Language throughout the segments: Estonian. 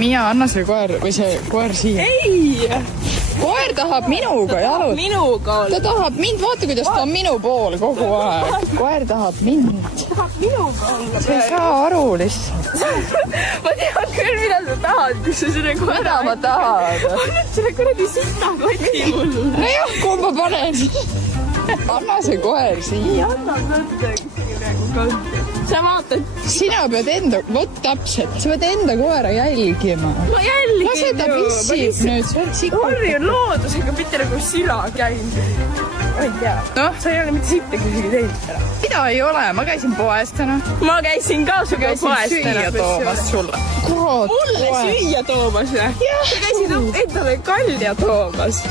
Miia, anna see koer või see koer siia. Ei! Koer tahab minuga jalutada. Minuga olla. Ta tahab mind, vaata kuidas ta on minu pool kogu aeg. Koer tahab mind. Tahab minuga olla. Sa ei saa aru lihtsalt. Ma tean küll, mida sa tahad, kus sa selle koera... Mida ma tahan? Anna selle kuradi sita koti mulle. No jah, kui ma panen. Anna see koer siia. Anna mõtte, kus see praegu kotti. Sa vaatad. Sina pead enda, vot täpselt, sa pead enda koera jälgima. Ma jälgin no seda pissib nüüd. Harjun loodusega, mitte nagu sila käin. Ma ei tea. Noh, sa ei ole mitte sitte kusagi teinud täna. Mida ei ole, ma käisin poes täna. Ma käisin ka suga poes täna. Süüa toomas sulle. Kurat, mulle süüa toomas või? Sa käisid endale kalja toomas.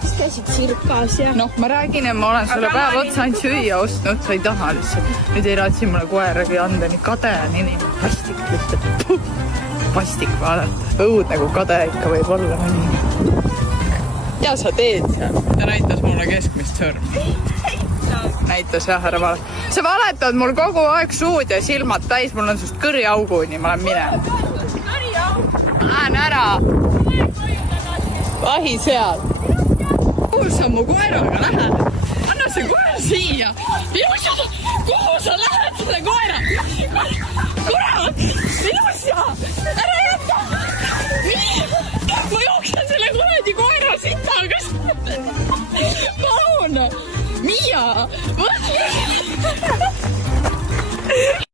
Siis käisid sirkas ja... Noh, ma räägin, et ma olen sulle päev otsa ainult süüa ostnud, sa ei taha lihtsalt. Nüüd ei raatsi mulle koeragi anda, nii kade on inimene. Vastik lihtsalt. Vastik vaadata. Õud nagu kade ikka võib olla. Ja sa teed seal. Ta näitas mulle keskmist sõrm. Näitas jah, ära valet. Sa valetad mul kogu aeg suud ja silmad täis. Mul on sust kõriauguni, ma olen minenud. Lähen ära. Vahi seal. Kuhu sa mu koeraga lähed? Anna see koer siia. Kuhu sa lähed selle koera? Kurat! Minusja! Ära jätta! Ma jooksen selle kuradi koera sitaga. Palun! Miia!